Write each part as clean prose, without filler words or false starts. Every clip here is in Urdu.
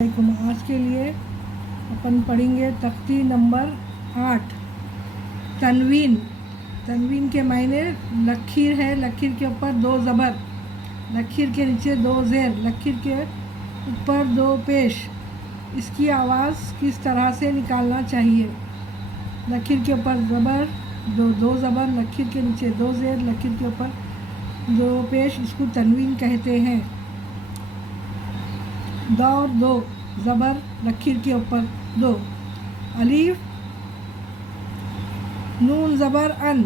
آج کے لیے اپن پڑھیں گے تختی نمبر 8 تنوین۔ تنوین کے معنی لکیر ہے، لکیر کے اوپر 2 زبر، لکیر کے نیچے 2 زیر، لکیر کے اوپر 2 پیش۔ اس کی آواز کس طرح سے نکالنا چاہیے؟ لکیر کے اوپر زبر، 2 زبر، لکیر کے نیچے 2 زیر، لکیر کے اوپر 2 پیش، اس کو تنوین کہتے ہیں۔ دور 2 زبر، لکیر کے اوپر 2، الف نون زبر ان،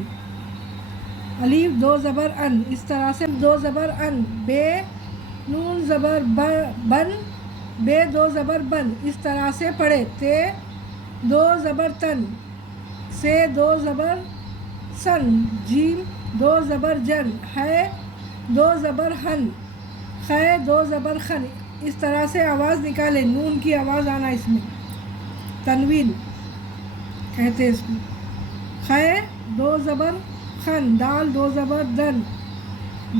الف 2 زبر ان، اس طرح سے 2 زبر ان، بے نون زبر بن، بے 2 زبر بن، اس طرح سے پڑھے۔ تے 2 زبر تن، سے 2 زبر سن، جیم 2 زبر جن، ہے 2 زبر ہن، خے 2 زبر خن، اس طرح سے آواز نکالے، نون کی آواز آنا اس میں تنوین کہتے اس کو۔ خے 2 زبر خن، دال 2 زبر دن،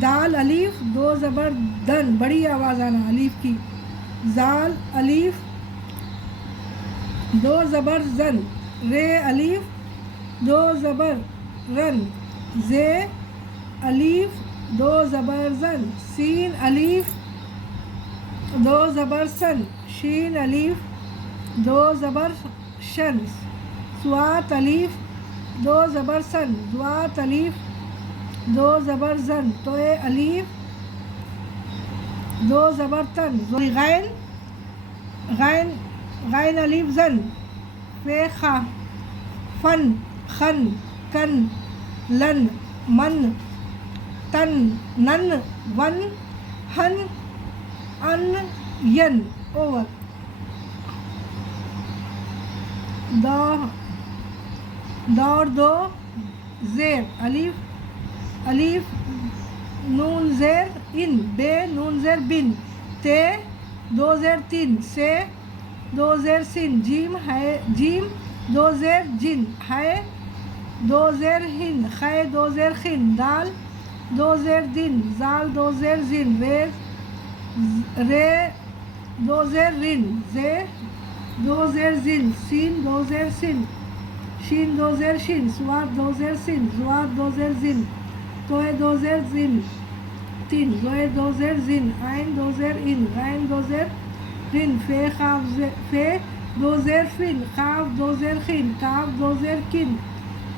دال الف 2 زبر دن، بڑی آواز آنا الف کی۔ زال الف 2 زبر زن، رے الف 2 زبر رن، زے الف 2 زبر زن، سین الف 2 زبر سن، شین الف 2 زبر شن، صاد الف 2 زبر سن، ضاد الف 2 زبر زن، توئے الف 2 زبر تن، غین غین غین الف زن، فے خا، فن خن، کن لن، من تن، نن ون، ہن ان، ین، اوور۔ دور 2 زیر، الف نون زیر ان، بے نون زیر بن، تے 2 زیر 3، سے 2 زیر سن، جیم 2 زیر جن، ہے 2 زیر ہن، خے 2 زیر خن، دال 2 زیر دن، زال 2 زیر زن، رے 2 زیر رن، زے 2 زیر زن، سین 2 زیر سن، شین 2 زیر شن، صاد 2 زیر سن، ضاد 2 زیر زن، توئے 2 زیر زن تن، زوئے 2 زیر زن، عین 2 زیر ان، غین 2 زیر رن، فے 2 زیر فن، قاف 2 زیر خن، کاف 2 زیر کن،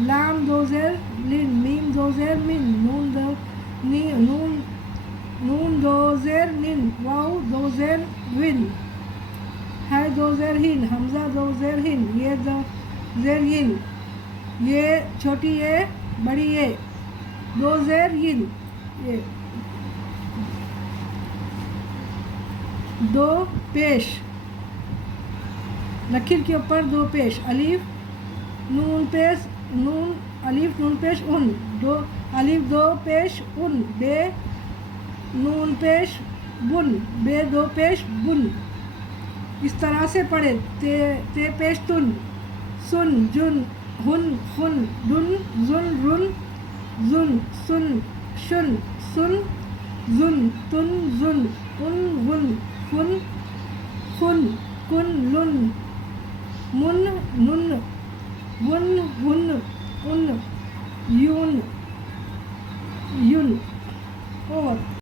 لام 2 زیر لن، میم 2 زیر من، نون 2 زیر نن، واو 2 زیر ون، ہے 2 زیر ہن، حمزہ 2 زیر ہن، یہ 2 زیر ین، یہ چھوٹی یہ بڑی یہ 2 زیر ین، یہ 2 پیش، لکیر کے اوپر 2 پیش، الف نون پیش نون، الف نون پیش ان، الف 2 پیش ان، بے نون پیش بن، بے 2 پیش بن، اس طرح سے پڑھے۔ تے پیش تن، سن جن، ہن خن، دن زن رن، زن سن شن، سن زن تن زن، ان غن فن خن، کن لن، من نن، ون ہن ان، یون ین، اوور۔